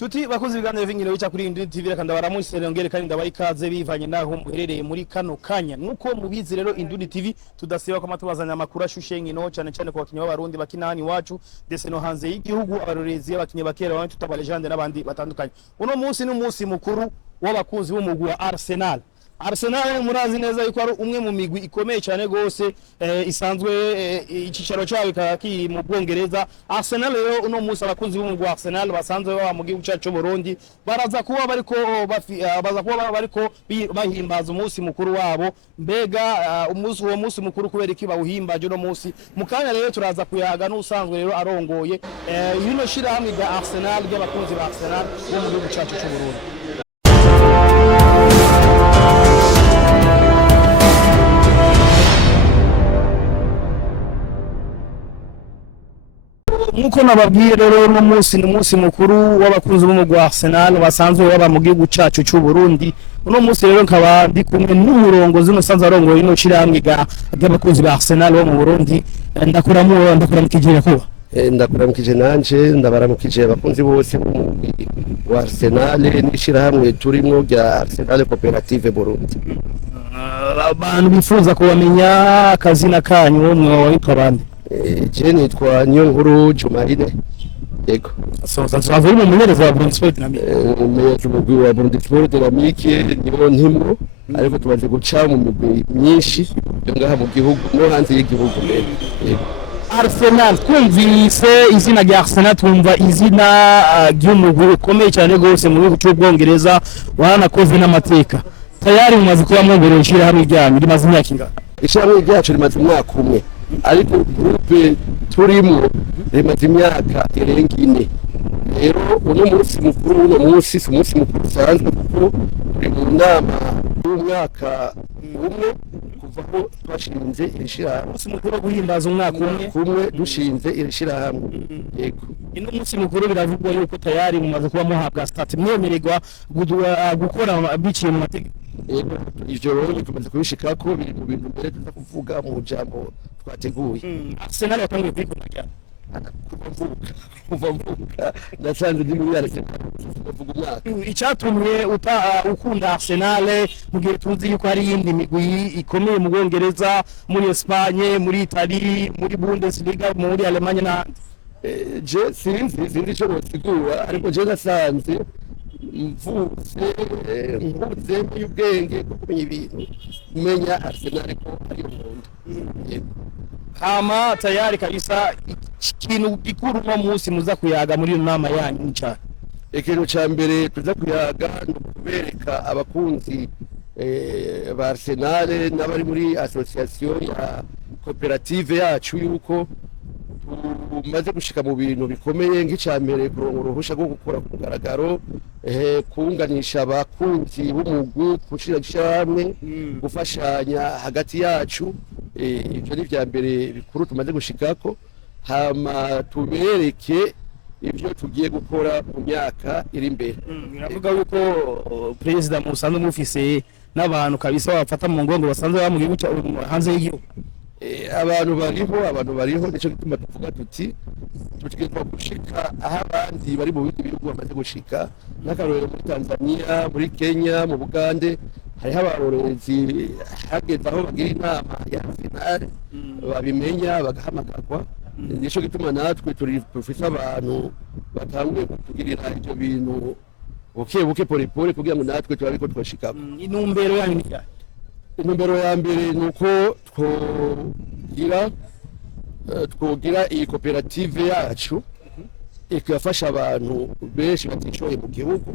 Chuti bakoze ibiganiro vingine bica kuri Induni TV kandi baramunsere ngere kandi ndabayikaze bivanye naho muherereye muri kano kanya nuko mubizi rero Induni TV tudasiba ko matubazanya makuru ashushe ngino cyane cyane ku bakinyi b'abarundi bakinani wacu ndetse no hanze y'igihugu abarorezi y'abakinyi bakera bamwe tutaba legende n'abandi batandukanye uno munsi ni umunsi mukuru w'abakunzi b'umugwi wa Arsenal. Arsenal murazi neza yuko ari umwe mu migwi ikomeye cyane gose isanzwe ikicaro cyawe kaki mu Bwongereza. Arsenal rero uno munsi abakunzi b'umugwi wa Arsenal basanzwe baba mu gihugu cyacu Burundi baraza kuba bariko bahimbaza umunsi mukuru wabo. Mbega uwo munsi mukuru kubera iki bawuhimbaje uno munsi mukanya rero turaza kuyaga n'usanzwe rero arongoye yuno shira hamwe ga Arsenal y'abakunzi ba Arsenal bo mu gihugu cyacu Burundi. Nkuko nababwiye rero no munsi ni umunsi mukuru w'abakunzi b'umugwi wa Arsenal basanzwe baba mu gihugu cyacu cy'u Burundi. Uno munsi rero nkaba ndi kumwe n'umurongozi n'usanzwe arongoye ino shiramwe y'abakunzi ba Arsenal bo mu Burundi. Ndakuramukije kuba ndakuramukije nanje ndabaramukije abakunzi bose wa Arsenal n'ishirahamwe turimo rya Arsenal Cooperative Burundi. Abantu bifuza kubamenya akazina kanyu mwe witwa bande? Je nitwa Niyonkuru Jumarine. Yego. Sasa mu mumenyereza wa Burundi Sport Dynamique. Umumenyereza wa Burundi Sport Dynamique nibo ntimo ariko tubaze guca mu migwi myinshi yo ngaha mu gihugu no hanze y'igihugu. Yego. Arsenal twumvise izina rya Arsenal twumva izina ry'umugwi ukomeye cyane gose mu gihugu cy'Ubwongereza waranakoze n'amateka. Tayari mumaze kuba mwongere ishira hamwe ryanyu rimaze imyaka ingana? Ishyirahamwe ryacu rimaze umwaka umwe ariko groupe turimo rimaze imyaka irenga 4. Rero uno munsi mukuru umunsi mukuru usanzwe kuko turi mu nama y'umwaka umwe kuva ko twashinze irishirahamwe. Umunsi mukuru guhimbaza umwaka umwe dushinze irishirahamwe. Yego. Ino munsi mukuru biravugwa yuko tayari mumaze kuba muhabwa stati mwemererwa gukora biciye mu mategeko. Ivyo rero tumaze kubishikako biri mu bintu mbere tuza kuvuga mu jambo twateguye. Arsenal yatangiye kwikunda cyane kuvuga nasanze ndi muri Arsenal kuvuga umwaka. Icyatumye ukunda Arsenal mu gihe tuzi yuko hari yindi migwi ikomeye mu Bwongereza muri Espagne muri Italy muri Bundesliga muri Allemagne na je sinzi cyo nosigura ariko je nasanze mvuze y'ubwenge bwo kumenya ibintu umenya Arsenal ko ari umuhondo. Hama tayari kabisa ikintu gikuru no munsi muza kuyaga muri nama yanyu cyane. Ikintu ca mbere tuza kuyaga no kubereka abakunzi ba Arsenal n'abari muri association ya cooperative yacu yuko tumaze gushika mu bintu bikomeye nk'icambere kurongo ruhusha rwo gukora ku mugaragaro kunganisha abakunzi b'umugwi kushira hamwe gufashanya hagati yacu. Ivyo ni vya mbere bikuru tumaze gushikako hama tubereke ivyo tugiye gukora mu myaka iri imbere. Biravuga yuko president musanzwe mufise n'abantu kabisa bafata mu ngongo basanzwe ba mu gihugu hanze y'igihugu. Abantu bariho nico gituma tuvuga tuti tutegeka gushika aho abandi bari mu bindi bihugu bamaze gushika n'akarorero muri Tanzania muri Kenya mu Bugande hariho abarorezi hageze aho bagira inama ya Arsenal babimenya bagahamagarwa. Nico gituma natwe turi profesa abantu batanguye kutugirira ibyo bintu buke pole kugira ngo natwe turabiko twashikako. Intumbero yanyu ni cyane. Intumbero ya mbere nuko twogira iyi koperative yacu ikafasha abantu benshi batishoboye mu gihugu.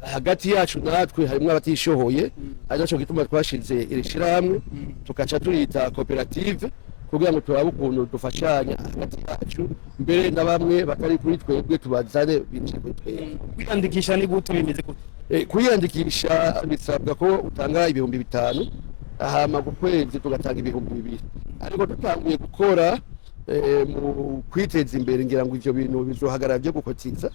Hagati yacu natwe harimo abatishoboye ariko gituma twashinze irishirahamwe tukaca turita koperative kugira ngo turabe ukuntu dufashanya hagati yacu mbere na bamwe batari kuri twebwe tubazane binje kuri twebwe. Kwiyandikisha ni gute bimeze gute? Kwiyandikisha bisabwa ko utanga 5,000 hama ku kwezi tugatanga 2,000 ariko tutanguye gukora mu kwiteza imbere ngira ngo ivyo bintu bizohagarara byo gukotiza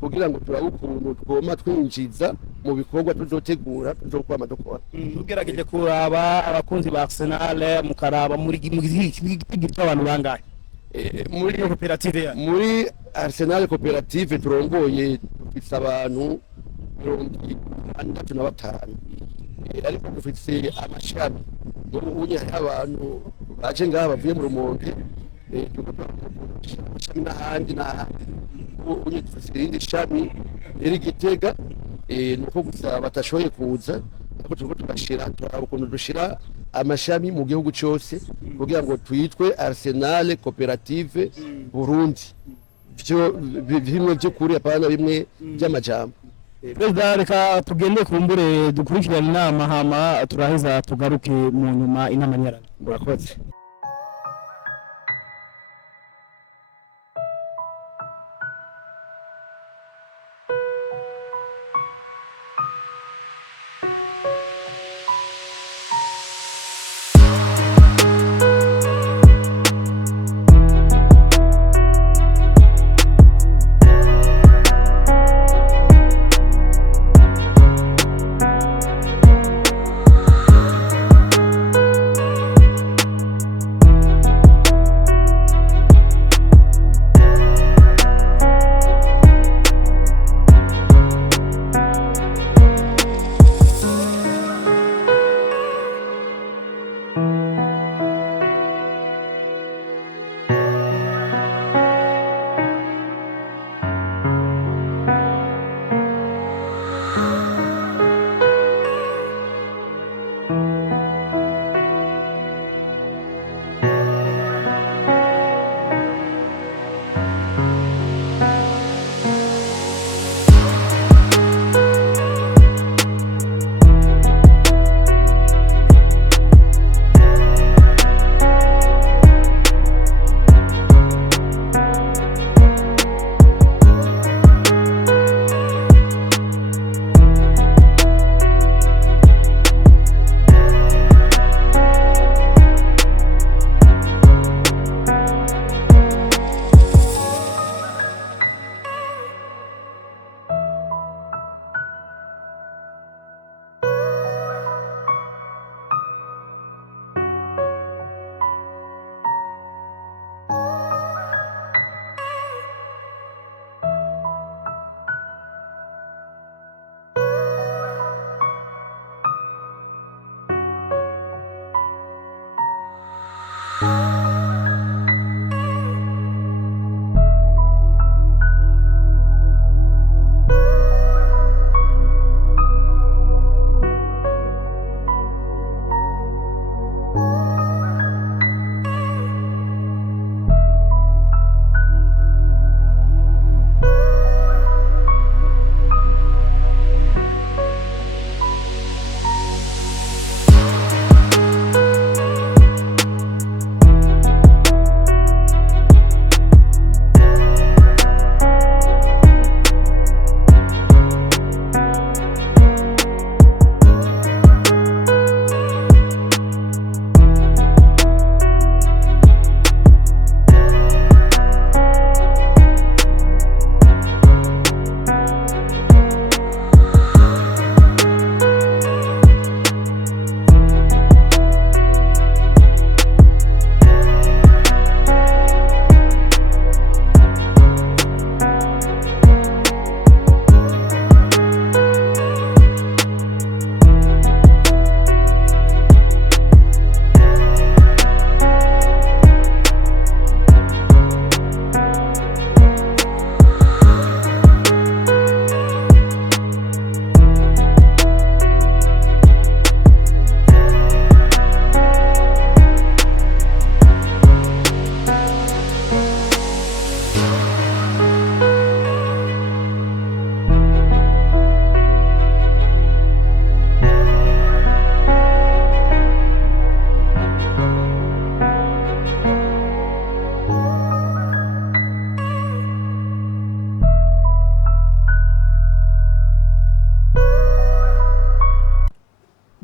kugira ngo turabe ukuntu twoma twinjiza mu bikorwa tuzotegura tuzokwama dukora. Tugerageje kuraba abakunzi ba Arsenal mukaraba muri abantu bangahe? Muri Arsenal Cooperative turongoye dufise abantu 65 ariko dufise amashami n'ubunya abantu baje ngaha bavuye mu Rumonge amashami n'ahandi unye dufise irindi shami riri Gitega nuko gusa batashoboye kuza ariko turiko tugashira ukuntu dushira amashami mu gihugu cyose kugira ngo twitwe Arsenal Cooperative Burundi bimwe by'ukuri apana bimwe by'amajambo. Perezida, reka tugende kumbure dukurikirana inama hama turaheza tugaruke mu nyuma inama nyarana. Murakoze.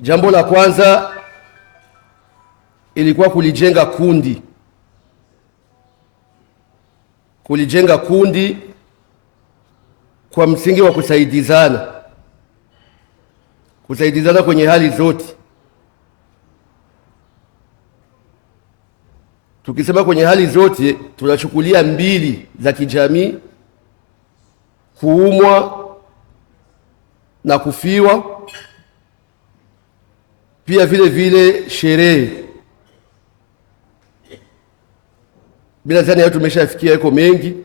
Jambo la kwanza ilikuwa kulijenga kundi. Kulijenga kundi kwa msingi wa kusaidizana. Kusaidizana kwenye hali zote. Tukisema kwenye hali zote, tunachukulia mbili za kijamii, kuumwa na kufiwa, pia vile vile sherehe. Bila zani hayo tumeshafikia yako mengi,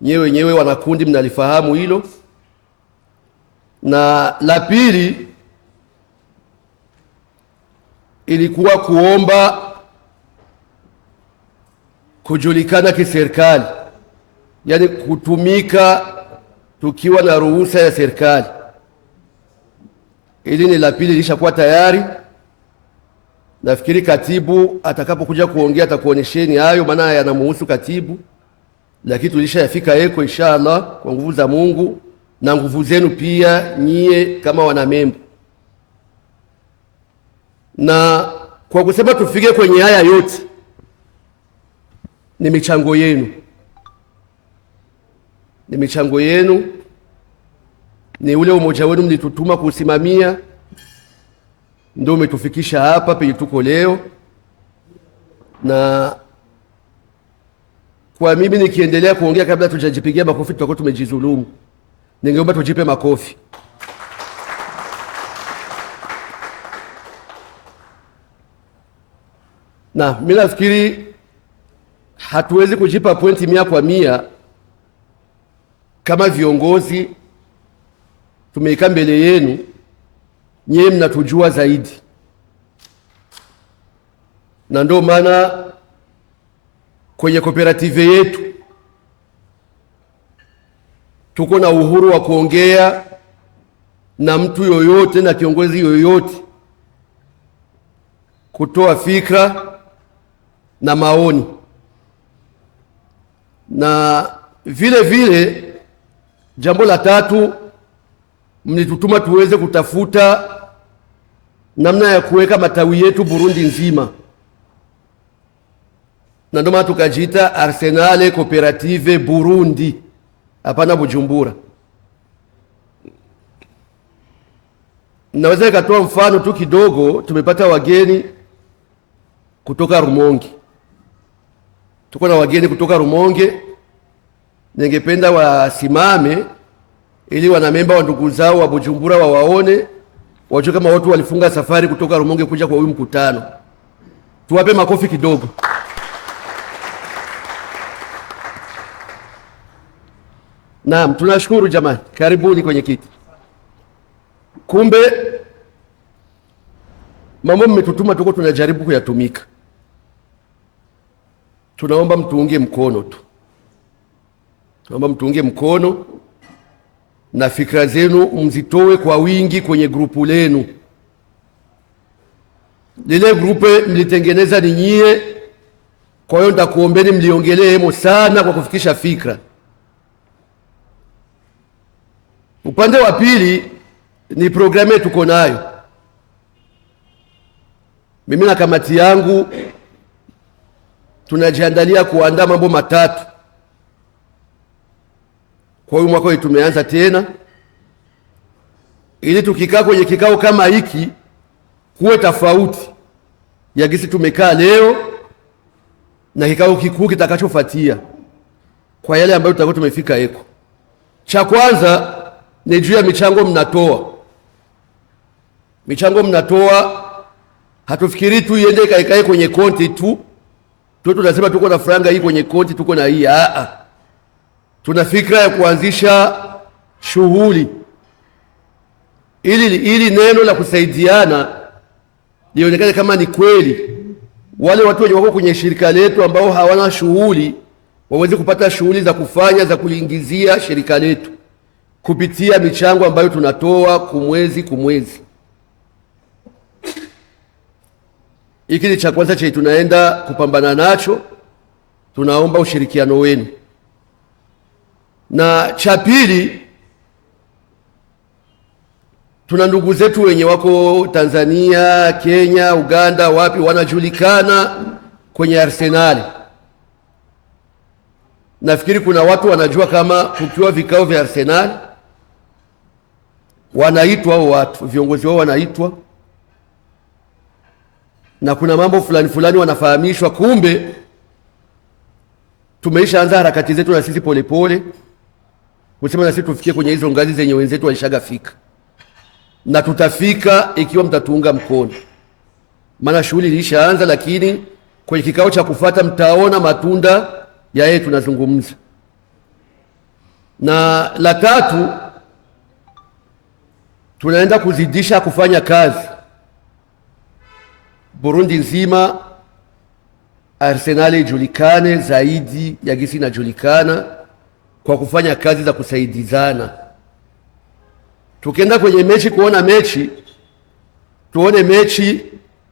nyewe wanakundi mnalifahamu hilo. Na la pili ilikuwa kuomba kujulikana kiserikali, yani kutumika tukiwa na ruhusa ya serikali. Ili ni la pili lishakuwa tayari. Nafikiri katibu atakapokuja kuongea atakuonesheni hayo, maana yanamuhusu katibu, lakini tulishayafika eko inshallah, kwa nguvu za Mungu na nguvu zenu pia nyie kama wanamemba. Na kwa kusema tufike kwenye haya yote ni michango yenu, ni michango yenu, ni ule umoja wenu mlitutuma kusimamia, ndio umetufikisha hapa penye tuko leo. Na kwa mimi nikiendelea kuongea kabla tujajipigia makofi tutakuwa tumejizulumu. Ningeomba tujipe makofi. Na mimi nafikiri hatuwezi kujipa pointi 100% kama viongozi tumeika mbele yenu, nyie mnatujua zaidi. Na ndio maana kwenye kooperative yetu tuko na uhuru wa kuongea na mtu yoyote na kiongozi yoyote, kutoa fikra na maoni. Na vile vile jambo la tatu, mlitutuma tuweze kutafuta namna ya kuweka matawi yetu Burundi nzima, na ndio maana tukajiita Arsenal Cooperative Burundi, hapana Bujumbura. Naweza nikatoa mfano tu kidogo. Tumepata wageni kutoka Rumonge, tuko na wageni kutoka Rumonge. Ningependa wasimame ili wanamemba wa ndugu zao wa Bujumbura wawaone, wajue kama watu walifunga safari kutoka Rumonge kuja kwa huyu mkutano. Tuwape makofi kidogo. Naam, tunashukuru jamani, karibuni kwenye kiti. Kumbe mambo mmetutuma tuko tunajaribu kuyatumika. Tunaomba mtuunge mkono tu, tunaomba mtuunge mkono na fikra zenu mzitoe kwa wingi kwenye grupu lenu. Lile grupe mlitengeneza ni nyie, kwa hiyo nitakuombeni mliongelee hemo sana kwa kufikisha fikra. Upande wa pili ni programu tuko nayo. Mimi na kamati yangu tunajiandalia kuandaa mambo matatu. Kwa hiyo mwaka wetu tumeanza tena, ili tukikaa kwenye kikao kama hiki kuwe tofauti ya gisi tumekaa leo na kikao kikuu kitakachofuatia kwa yale ambayo tutakuwa tumefika eko. Cha kwanza ni juu ya michango mnatoa. Michango mnatoa, hatufikiri tu iende ikae kwenye konti tu. Tunasema tuko na franga hii kwenye konti, tuko na hii. Tuna fikra ya kuanzisha shughuli ili neno la kusaidiana lionekane kama ni kweli. Wale watu wenye wako kwenye shirika letu ambao hawana shughuli waweze kupata shughuli za kufanya za kuliingizia shirika letu kupitia michango ambayo tunatoa kumwezi. Hiki ni cha kwanza cha tunaenda kupambana nacho. Tunaomba ushirikiano wenu. Na cha pili, tuna ndugu zetu wenye wako Tanzania, Kenya, Uganda, wapi wanajulikana kwenye Arsenal. Nafikiri kuna watu wanajua kama kukiwa vikao vya Arsenal wanaitwa hao watu, viongozi wao wanaitwa, na kuna mambo fulani wanafahamishwa. Kumbe tumeishaanza harakati zetu na sisi polepole. kusema na sisi tufikie kwenye hizo ngazi zenye wenzetu walishagafika, na tutafika ikiwa mtatuunga mkono, maana shughuli ilishaanza, lakini kwenye kikao cha kufuata mtaona matunda ya yeye tunazungumza. Na la tatu, tunaenda kuzidisha kufanya kazi Burundi nzima, Arsenal ijulikane zaidi ya gisi inajulikana kwa kufanya kazi za kusaidizana. Tukienda kwenye mechi kuona mechi, tuone mechi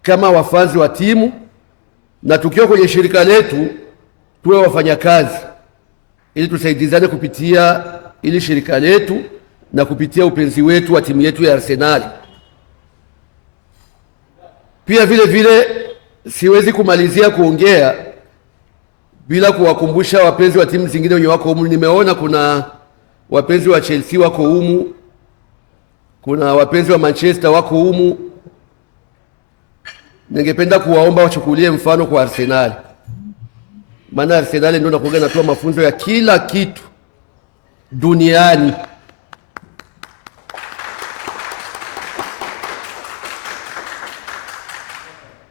kama wafanzi wa timu, na tukiwa kwenye shirika letu tuwe wafanyakazi, ili tusaidizane kupitia ili shirika letu na kupitia upenzi wetu wa timu yetu ya Arsenal. Pia vile vile siwezi kumalizia kuongea bila kuwakumbusha wapenzi wa timu zingine wenye wako humu. Nimeona kuna wapenzi wa Chelsea wako humu, kuna wapenzi wa Manchester wako humu. Ningependa kuwaomba wachukulie mfano kwa Arsenal, maana Arsenal ndio nakuga natoa mafunzo ya kila kitu duniani.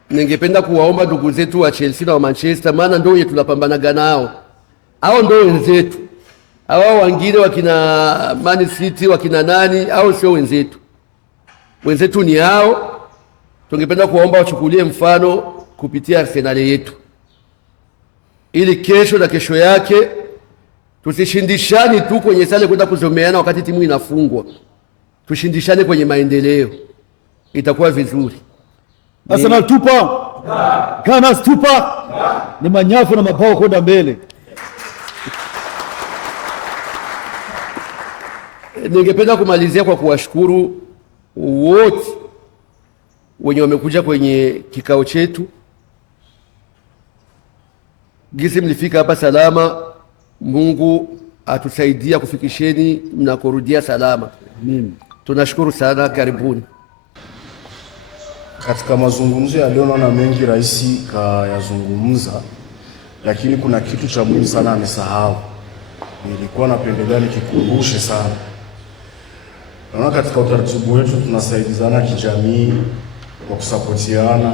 Ningependa kuwaomba ndugu zetu wa Chelsea na wa Manchester, maana ndio wenye tunapambanaga nao, hao ndio wenzetu. Hao wengine wakina Man City wakina nani, hao sio wenzetu. Wenzetu ni hao. Tungependa kuwaomba wachukulie mfano kupitia Arsenal yetu, ili kesho na kesho yake tusishindishani tu kwenye sale kwenda kuzomeana wakati timu inafungwa. Tushindishane kwenye maendeleo, itakuwa vizuri. Arsenal tupa, Gunners tupa, ni manyafu na mapao kwenda mbele. Ningependa kumalizia kwa kuwashukuru wote wenye wamekuja kwenye kikao chetu. Gisi mlifika hapa salama, Mungu atusaidia kufikisheni mnakorudia salama. Tunashukuru sana, karibuni. Katika mazungumzo ya leo naona mengi rais kayazungumza, lakini kuna kitu cha muhimu sana amesahau. Nilikuwa napendelea nikikumbushe sana. Naona katika utaratibu wetu tunasaidizana kijamii kwa kusapotiana,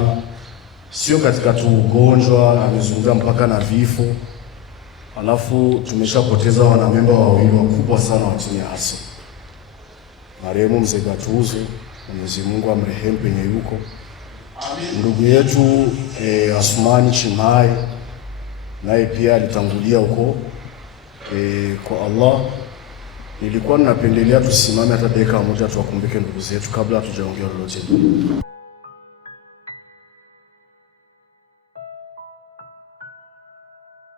sio katika tu ugonjwa, amezungumza mpaka na vifo. Alafu tumeshapoteza wanamemba wawili wakubwa sana wa timu ya Arsenal. Marehemu Mzee Gatuzo, Mwenyezi Mungu amrehemu penye yuko. Ndugu yetu Asmani Chimai naye pia alitangulia huko kwa Allah. Nilikuwa ninapendelea tusimame hata dakika moja tuwakumbuke ndugu zetu kabla hatujaongea lolote.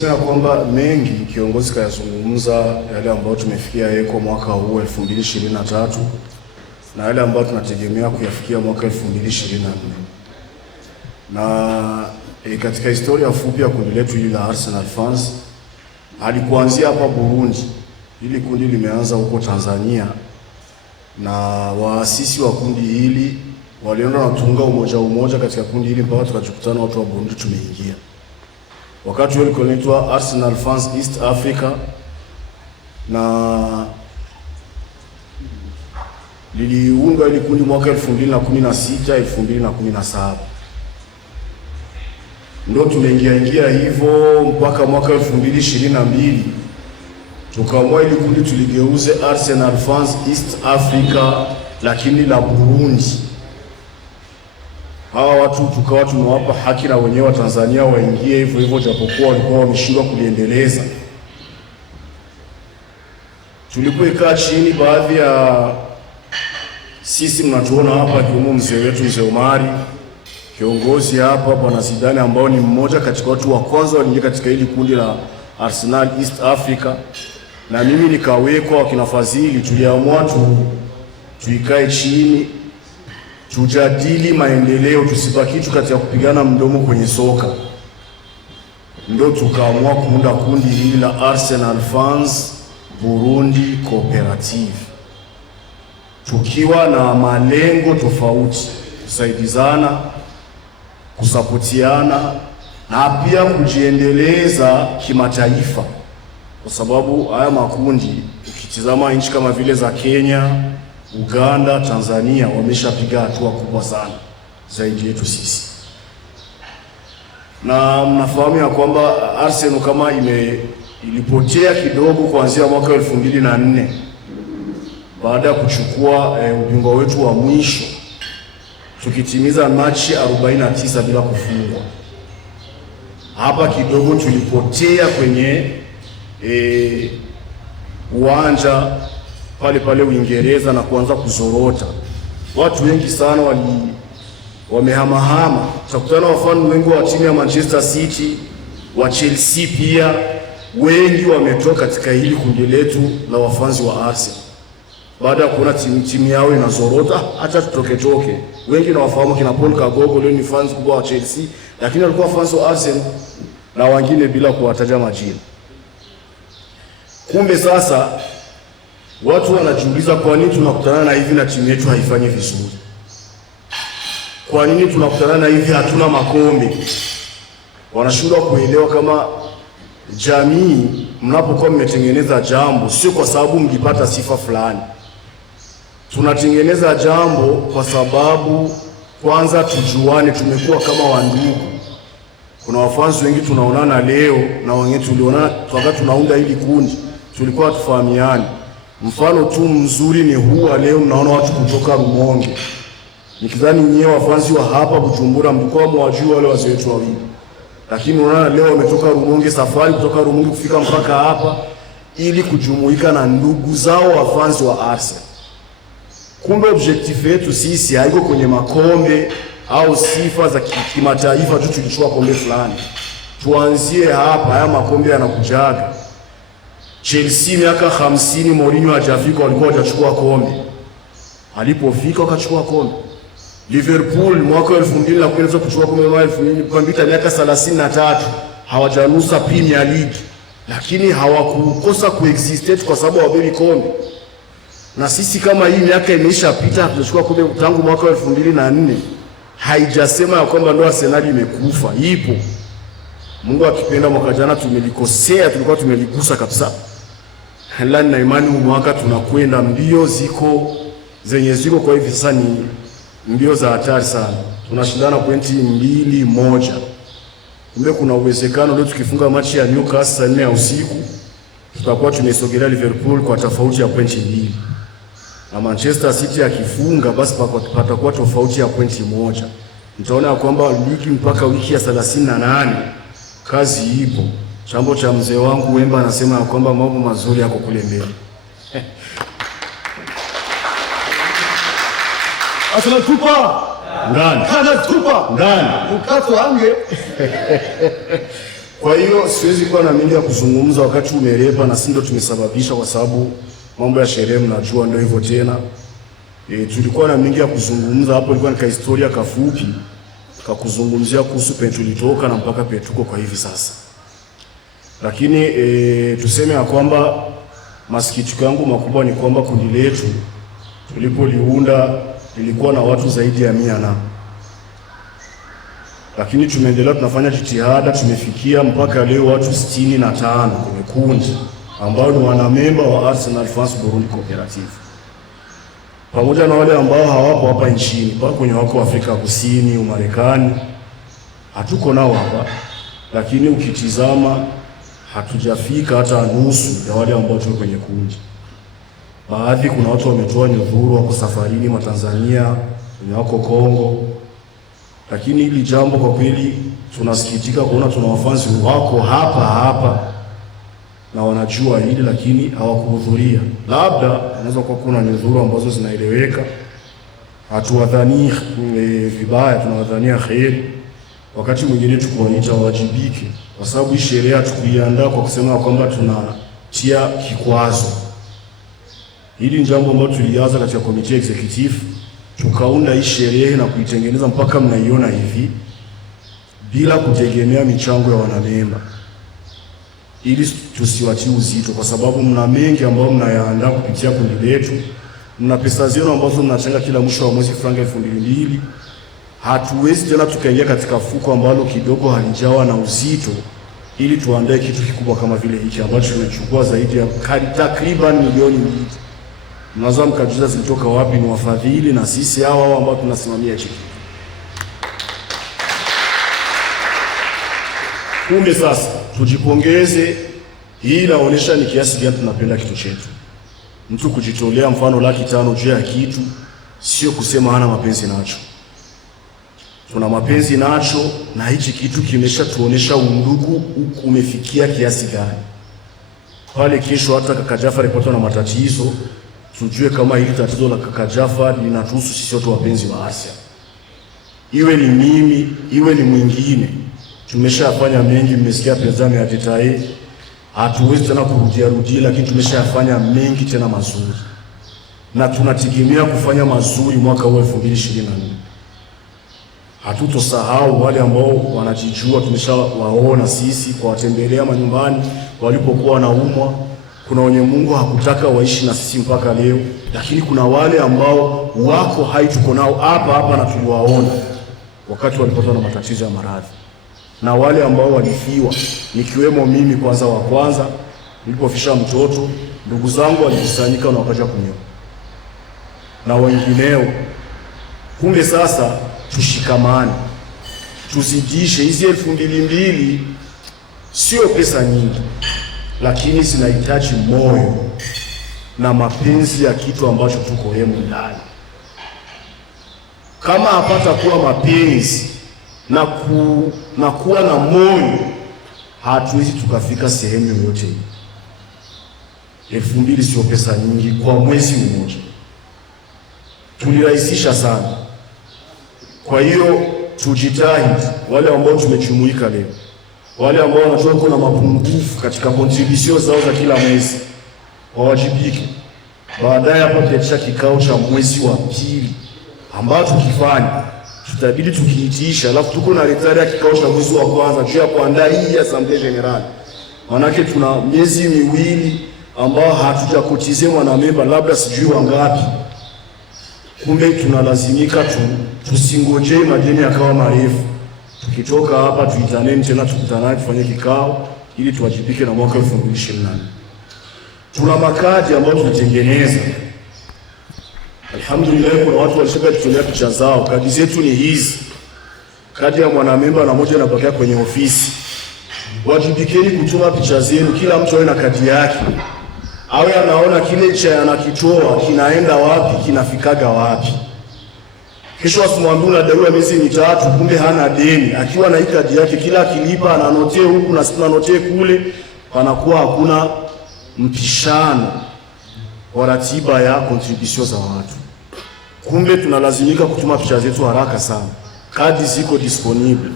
Sina kwamba mengi kiongozi kayazungumza, yale ambayo tumefikia yeko mwaka huu 2023 na yale ambayo tunategemea kuyafikia mwaka 2024. Na katika historia fupi ya kundi letu hili la Arsenal fans, halikuanzia hapa Burundi. Hili kundi limeanza huko Tanzania, na waasisi wa kundi hili walienda na tunga umoja katika kundi hili mpaka tukajikutana watu wa Burundi tumeingia. Wakati huo liko linaitwa Arsenal Fans East Africa, na liliundwa ili kundi mwaka 2016 2017. Ndio tumeingia hivyo mpaka mwaka 2022 tukaamua ili kundi tuligeuze Arsenal Fans East Africa, lakini la Burundi. Hawa watu tukawa tumewapa haki na wenyewe wa Tanzania waingie hivyo japokuwa walikuwa wameshindwa kuliendeleza. Tulipoikaa chini, baadhi ya sisi mnatuona hapa, kiumo mzee wetu Mzee Omari, kiongozi hapa Bwana Zidane, ambao ni mmoja katika watu wa kwanza waliingia katika hili kundi la Arsenal East Africa, na mimi nikawekwa wakina Fadhili. Tuliamua tuikae chini tujadili maendeleo, tusibaki tu katika kupigana mdomo kwenye soka. Ndio tukaamua kuunda kundi hili la Arsenal Fans Burundi Cooperative, tukiwa na malengo tofauti: kusaidizana, kusapotiana na pia kujiendeleza kimataifa, kwa sababu haya makundi Ukitizama nchi kama vile za Kenya, Uganda, Tanzania wameshapiga hatua kubwa sana zaidi yetu sisi. Na mnafahamu ya kwamba Arsenal kama ilipotea kidogo kuanzia mwaka 2004 baada ya kuchukua ubingwa wetu wa mwisho tukitimiza machi 49 bila kufungwa. Hapa kidogo tulipotea kwenye uwanja pale Uingereza na kuanza kuzorota. Watu wengi sana wamehamahama. Tutakutana wafano wengi wa timu ya Manchester City, wa Chelsea pia wengi wametoka katika hili kundi letu la wafanzi wa Arsenal. Baada ya kuona timu yao inazorota, acha tutoke. Wengi na wafahamu kina Paul Kagogo leo ni fans kubwa wa Chelsea, lakini walikuwa fans wa Arsenal na wengine bila kuwataja majina. Kumbe sasa watu wanajiuliza kwa nini tunakutana na hivi na timu yetu haifanyi vizuri? Kwa nini tunakutana na hivi hatuna makombe? Wanashindwa kuelewa kama jamii mnapokuwa mmetengeneza jambo sio kwa sababu mlipata sifa fulani. Tunatengeneza jambo kwa sababu kwanza tujuane, tumekuwa kama wandugu. Kuna wafanzi wengi tunaonana leo na wengine tulionana wakati tunaunda hili kundi tulikuwa tufahamiani. Mfano tu mzuri ni huu leo, mnaona watu kutoka Rumonge. Nikidhani nyewe wafanzi wa hapa Bujumbura mlikuwa mwajua wale wazee wetu wawili. Lakini unaona leo wametoka Rumonge, safari kutoka Rumonge kufika mpaka hapa ili kujumuika na ndugu zao wafanzi wa Arsenal. Kumbe objective yetu sisi haiko kwenye makombe au sifa za kimataifa tu tulichukua kombe fulani. Tuanzie hapa, haya makombe yanakujaga. Chelsea miaka 50 Mourinho hajafika walikuwa hajachukua kombe. Alipofika wakachukua kombe. Liverpool mwaka 2000 na kuanza kuchukua kombe mwaka 2000 kupita miaka 33 hawajanusa Premier League, lakini hawakukosa kuexist kwa sababu hawabebi kombe. Na sisi kama hii miaka imeshapita tunachukua kombe tangu mwaka 2004, haijasema ya kwamba ndio Arsenal imekufa. Ipo. Mungu akipenda mwaka jana tumelikosea, tulikuwa tumeligusa kabisa. Halani na imani mwaka tunakwenda mbio ziko kwa hivi sasa ni mbio za hatari sana. Tunashindana pointi 2-1. Kumbe kuna uwezekano leo tukifunga machi ya Newcastle 4 ya usiku tutakuwa tumesogelea Liverpool kwa tofauti ya pointi 2. Na Manchester City akifunga basi patakuwa tofauti ya pointi 1. Mtaona kwamba ligi mpaka wiki ya 38 kazi ipo. Chambo cha mzee wangu Wemba anasema kwamba mambo mazuri yako kule mbele. Arsenal tupa ndani, kana tupa ndani, ukato ange. Kwa hiyo siwezi kuwa na mengi ya kuzungumza wakati umerepa, na si ndio tumesababisha, kwa sababu mambo ya sherehe mnajua ndio hivyo tena. Tulikuwa na mengi ya kuzungumza hapo, ilikuwa ni ka historia kafupi kakuzungumzia kuhusu penye tulitoka na mpaka penye tuko kwa hivi sasa. Lakini tuseme ya kwamba masikitiko yangu makubwa ni kwamba kundi letu tulipoliunda lilikuwa na watu zaidi ya 100 lakini tumeendelea tunafanya jitihada, tumefikia mpaka leo watu 65 kwenye kundi ambao ni wanamemba wa Arsenal Fans Burundi Cooperative, pamoja na wale ambao hawapo hapa nchini, bado kwenye wako Afrika Kusini, Umarekani, hatuko nao hapa. Lakini ukitizama hatujafika hata nusu ya wale ambao tuko kwenye kundi. Baadhi kuna watu wametoa nyudhuru, wako safarini mwa Tanzania, wako Kongo. Lakini hili jambo kwa kweli tunasikitika kuona tuna wafanzi wako hapa na wanajua hili lakini hawakuhudhuria. Labda inaweza kuwa kuna nyudhuru ambazo zinaeleweka. Hatuwadhani vibaya, tunawadhania kheri. Wakati mwingine tukuonyesha wajibike, kwa sababu hii sherehe hatukuiandaa kwa kusema kwamba tunatia kikwazo. Hili ni jambo ambalo tulianza katika committee executive, tukaunda hii sherehe na kuitengeneza mpaka mnaiona hivi bila kutegemea michango ya wanamemba, ili tusiwatie uzito, kwa sababu mna mengi ambayo mnayaandaa kupitia kundi letu. Mna pesa zenu ambazo mnachanga kila mwisho wa mwezi franga 2000. Hatuwezi tena tukaingia katika fuko ambalo kidogo halijawa na uzito ili tuandae kitu kikubwa kama vile hiki ambacho kimechukua zaidi ya takriban milioni 2. Mnaweza mkajuza zilitoka wapi? Ni wafadhili na sisi hao ambao tunasimamia hiki. Kumbe sasa tujipongeze, hii inaonyesha ni kiasi gani tunapenda kitu chetu. Mtu kujitolea mfano 500,000 juu ya kitu sio kusema hana mapenzi nacho. Tuna mapenzi nacho, na hichi kitu kimeshatuonesha undugu umefikia kiasi gani. Pale kesho hata kaka Jafar alipatwa na matatizo, tujue kama hili tatizo la kaka Jafar linatuhusu sisi wote wapenzi wa Asia. Iwe ni mimi, iwe ni mwingine. Tumeshafanya mengi, mmesikia penzani ya detail. Hatuwezi tena kurudia, lakini tumeshafanya mengi tena mazuri. Na tunategemea kufanya mazuri mwaka huu 2024. Hatutosahau wale ambao wanajijua, tumeshawaona sisi kwa watembelea manyumbani walipokuwa wanaumwa. Kuna wenye Mungu hakutaka waishi na sisi mpaka leo, lakini kuna wale ambao wako hai, tuko nao hapa na tuliwaona wakati walipatwa na matatizo ya maradhi, na wale ambao walifiwa, nikiwemo mimi kwanza wa kwanza nilipofisha mtoto, ndugu zangu walikusanyika na wakaja kunioa na wengineo. Kumbe sasa tushikamane, tuzidishe. Hizi 2,200 sio pesa nyingi, lakini zinahitaji moyo na mapenzi ya kitu ambacho tuko hemu ndani. Kama hapata kuwa mapenzi na kuwa na moyo, hatuwezi tukafika sehemu yoyote. 2,000 sio pesa nyingi kwa mwezi mmoja, tulirahisisha sana. Kwa hiyo tujitahidi, wale ambao tumejumuika leo, wale ambao wanatoka kuna mapungufu katika contribution zao za kila mwezi, wawajibike. Baadaye hapo tutaisha kikao cha mwezi wa pili ambao tukifanya tutabidi tukiitisha, alafu tuko na retari ya kikao cha mwezi wa kwanza juu ya kuandaa hii Assemblée Générale. Manake tuna miezi 2 ambao hatujakotize mwanamemba labda sijui wangapi. Kumbe tunalazimika tusingojee madeni yakawa marefu. Tukitoka hapa tuitaneni tena, tukutanane tufanye kikao ili tuwajibike na mwaka 2024. Tuna makadi ambayo tunatengeneza. Alhamdulillah, kuna watu walishaka kutolea picha zao. Kadi zetu ni hizi. Kadi ya mwanamemba na moja inapakia kwenye ofisi. Wajibikeni kutuma picha zenu, kila mtu awe na kadi yake. Awe anaona kile cha anakitoa kinaenda wapi, kinafikaga wapi. Kesho asimwambie unadaiwa miezi 3, kumbe hana deni. Akiwa na kadi yake, kila akilipa ananotea huku na sina note kule, panakuwa hakuna mpishano wa ratiba ya contribution za watu. Kumbe tunalazimika kutuma picha zetu haraka sana. Kadi ziko disponible.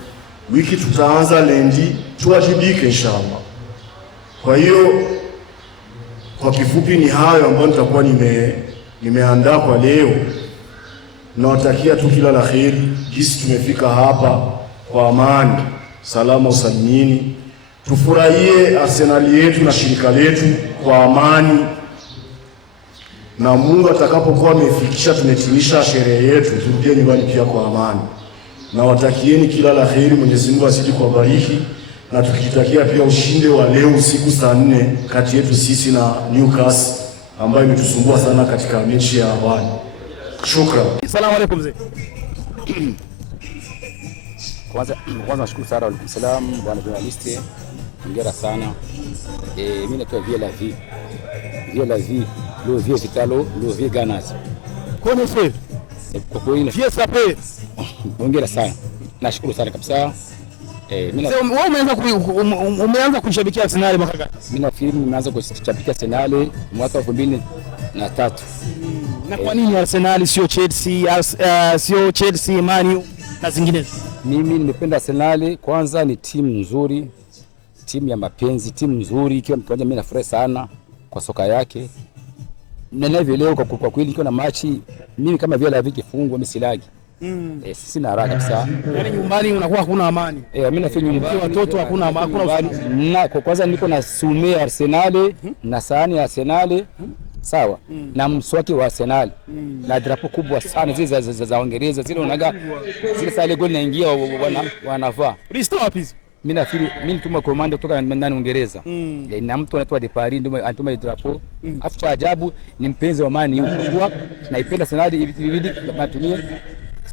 Wiki tutaanza lendi, tuwajibike inshallah. Kwa hiyo kwa kifupi ni hayo ambayo nitakuwa nimeandaa kwa leo. Nawatakia tu kila la kheri. Jinsi tumefika hapa kwa amani, salama usalimini. Tufurahie Arsenal yetu na shirika letu kwa amani, na Mungu atakapokuwa amefikisha tumetimisha sherehe yetu, turudie nyumbani pia kwa amani. Na watakieni kila la kheri, Mwenyezi Mungu azidi kuwabariki, na tukitakia pia ushindi wa leo usiku saa 4 kati yetu sisi na Newcastle ambayo imetusumbua sana katika mechi ya awali. Shukrani. Asalamu alaykum mzee. Kwanza nashukuru sana. Wa salam bwana journalist. Hongera sana. Mimi naitwa Vieux la vie, le vieux Vitalo, le vieux Ganas. Connaissez? Kwa kweli Vieux sapé. Hongera sana. Nashukuru sana kabisa. Mimi umeanza kushabikia Arsenal mwaka gani? Mimi nafikiri nimeanza kushabikia Arsenal mwaka 2003. Na kwa nini Arsenal sio Chelsea, Man U na zinginezo? Mimi nimependa Arsenal, kwanza ni timu nzuri, timu ya mapenzi, timu nzuri. Ikiwa mkiwanja mimi nafurahi sana kwa soka yake. Na hivi leo kwa kweli ikiwa na machi, mimi kama vile la viki fungo mimi silagi. Sina haraka kabisa. Yaani nyumbani unakuwa hakuna amani. Mimi nafikiri nyumbani watoto hakuna amani. Na kwa kwanza niko na sume Arsenal na sahani ya Arsenal. Sawa. Na mswaki wa Arsenal. Na drapo kubwa sana zile za Uingereza, zile unaga zile sale goli naingia wanavaa. Risto wapi? mimi nafikiri mimi nituma komando kutoka ndani Uingereza. Na mtu anaitwa De Paris ndio anatuma drapo. Afu cha ajabu ni mpenzi wa Man U. Naipenda Arsenal hivi natumia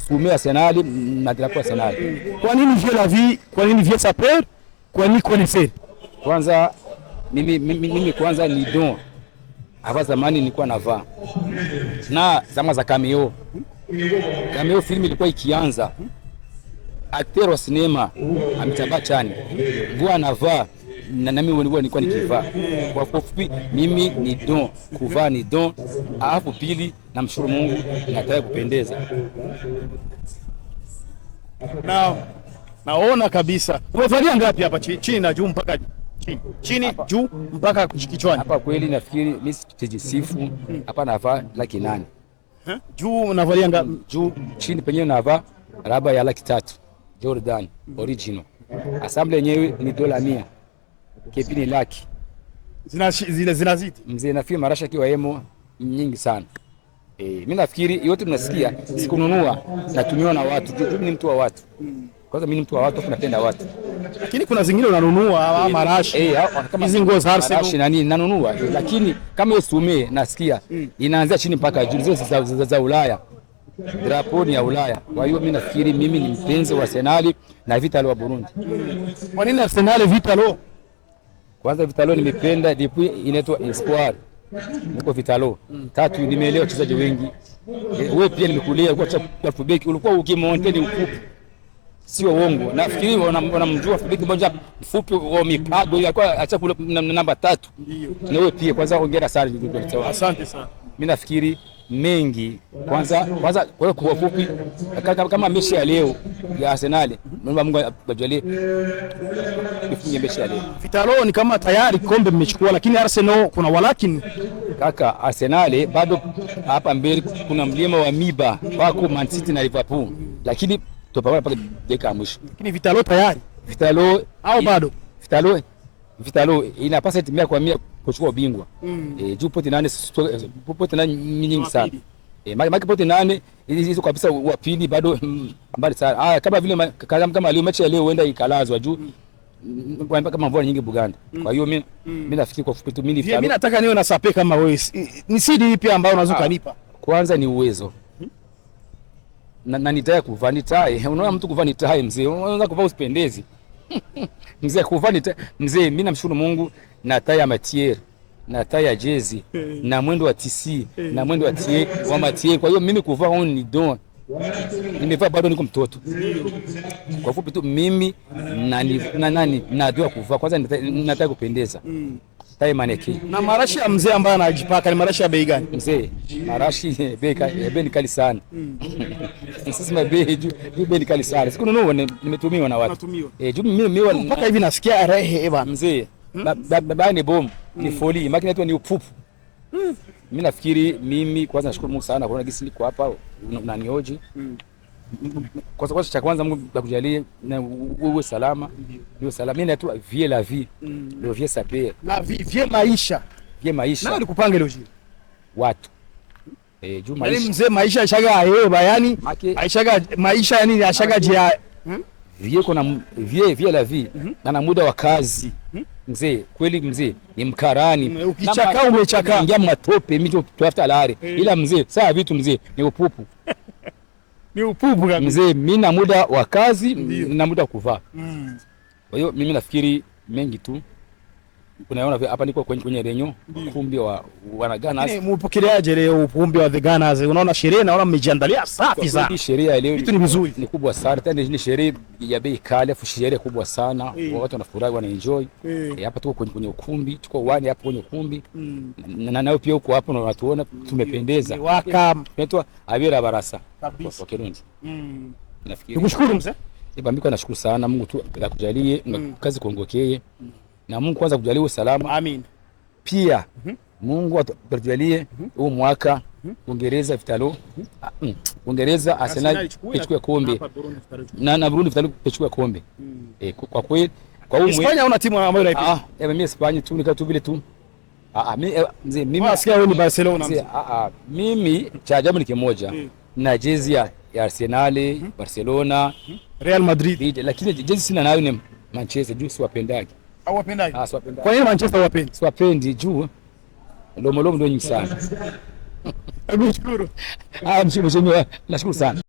sumia Arsenal na drapo Arsenal. Kwa nini vieux la vie? Kwa nini vieux sapeur? Kwa nini connaisseur? Kwanza mimi kwanza ni don. Hapa zamani nilikuwa navaa. Na zama za cameo. Cameo film ilikuwa ikianza. Acteur wa sinema amitaba chani. Bwana anavaa na mimi nilikuwa nikivaa. Kwa fupi mimi ni don, kuvaa ni don. Alafu pili namshukuru Mungu nataka kupendeza. Naona kabisa. Umevalia ngapi hapa chini na juu mpaka chini juu mpaka kichwani? Hapa kweli nafikiri mimi sijisifu. Hapa navaa laki 8. Juu unavalia ngapi? Juu chini penyewe navaa raba ya laki 3. Jordan original. Assemble yenyewe ni $100. Kipini laki. Zinazidi. Mzee nafikiri marasha kiwa hemo nyingi sana. Mimi nafikiri yote mnasikia sikununua natumiwa na watu. Mimi ni mtu wa watu. Kwanza mimi ni mtu wa watu napenda watu. Lakini kuna zingine unanunua marashi. Kama hizo nguo za Arsenal na nini nanunua. Lakini kama hiyo sume nasikia inaanzia chini mpaka juu zile za Ulaya. Drapo ni ya Ulaya. Kwa hiyo mimi nafikiri mimi ni mpenzi wa Arsenal na Vitalo wa Burundi. Kwa nini Arsenal Vitalo? Kwanza Vitalo nimependa depuis inaitwa Espoir. Niko Vitalo. Tatu nimeelewa wachezaji wengi. Wewe pia nimekulia kwa Fubeki ulikuwa ukimonte ukupu. Sio uongo. Nafikiri wanamjua Fubeki mmoja mfupi wa mikago alikuwa acha namba 3. Na wewe pia kwanza hongera sana. Asante sana. Mimi nafikiri mengi kwanza kwa fupi kama mechi ya leo ya Arsenal naomba Mungu abajalie ifunge mechi ya leo. Vitalo ni kama tayari kombe mmechukua, lakini Arsenal kuna walakini kaka. Arsenal bado hapa mbele kuna mlima wa miba wako Man City na Liverpool, lakini tupambana mpaka dakika ya mwisho. Lakini Vitalo tayari au bado? Vitalo inapasa timia kwa 100 kuchukua ubingwa. Juu pote 8 nyingi sana. Maki pote 8 hizo kabisa wa pili bado mbali sana. Kama vile kama leo mechi ya leo huenda ikalazwa juu kama mvua nyingi Buganda. Kwa hiyo mimi nafikiri kwa fupi tu mimi nataka niwe na sape kama wewe. Ni siri ipi ambayo unaweza kunipa? Kwanza ni uwezo. Na nitaya kuvaa nitai. Unaona mtu kuvaa nitai mzee. Unaweza kuvaa usipendezi. Mzee kuvaa nitai. Mzee mimi namshukuru Mungu na tai ya matiere, na tai ya jezi, na mwendo wa TC, na mwendo wa tie wa matiere. Kwa hiyo mimi kuvaa ni don. Nimevaa bado niko mtoto. Kwa fupi tu mimi najua kuvaa. Kwanza nataka kupendeza. Tai maneki. Na marashi ya mzee ambaye anajipaka ni marashi ya bei gani? Mzee, marashi bei kali sana. Sisi bei bei kali sana. Sikununua nimetumiwa na watu. Juu mimi mpaka hivi nasikia rehe bwana. Mzee, baba ni bomu, ni foli, maki netu ni upupu. Mimi nafikiri mimi kwanza nashukuru Mungu sana kwa gisi niko hapa unanioji. Kwa sababu cha kwanza Mungu akujalie na uwe salama. Uwe salama. Mimi naitwa Vie la vie. Le vie saper. La vie, vie maisha. Vie maisha. Nani kupange leo jini? Watu. Juu maisha. Yaani mzee maisha ashaga ayewa yani aishaga maisha yani ashaga jia. Vie kuna vie la vie na muda wa kazi. Mzee kweli mzee ni mkarani. Ukichaka umechaka. Ingia matope mimi tutafuta lare. Ila mzee saa vitu mzee ni upupu. Ni upupu kabisa. Mzee mimi na muda wa kazi na muda wa kuvaa. Kwa hiyo mimi nafikiri mengi tu. Unaona hapa niko kwenye renyo ukumbi wa Gunners. Mpokeleaje leo ukumbi wa the Gunners? Unaona sherehe naona mmejiandalia safi sana. Hii sherehe leo vitu ni vizuri. Ni kubwa sana. Tena ni sherehe ya bei kali, afu sherehe kubwa sana. Watu wanafurahi wana enjoy. Hapa tuko kwenye ukumbi, tuko wani hapa kwenye ukumbi. Na nao pia huko hapo unatuona tumependeza. Welcome. Tunaitwa Abira Barasa. Kabisa. Kirundi. Nafikiri. Nikushukuru mzee. Mimi nashukuru sana Mungu tu akujalie kazi kuongokee. Na Mungu kwanza kujalie usalama. Amin. Pia Mungu atujalie huu mwaka Uingereza Vitalo Uingereza Arsenal ichukue kombe. Na Burundi Vitalo ichukue kombe. Kwa kweli kwa hiyo Hispania una timu ambayo unaipa. Mimi Hispania tu nika tu vile tu. Mimi nasikia wewe ni Barcelona. Mimi cha ajabu ni kimoja. Na jezi ya Arsenal, Barcelona, Real Madrid. Lakini jezi sina nayo Manchester juu siwapendagi. Au wapendaje? Siwapendagi. Kwa nini Manchester wapendi? Siwapendi juu lomo ndio nyingi sana. Nashukuru. Mheshimiwa, nashukuru sana.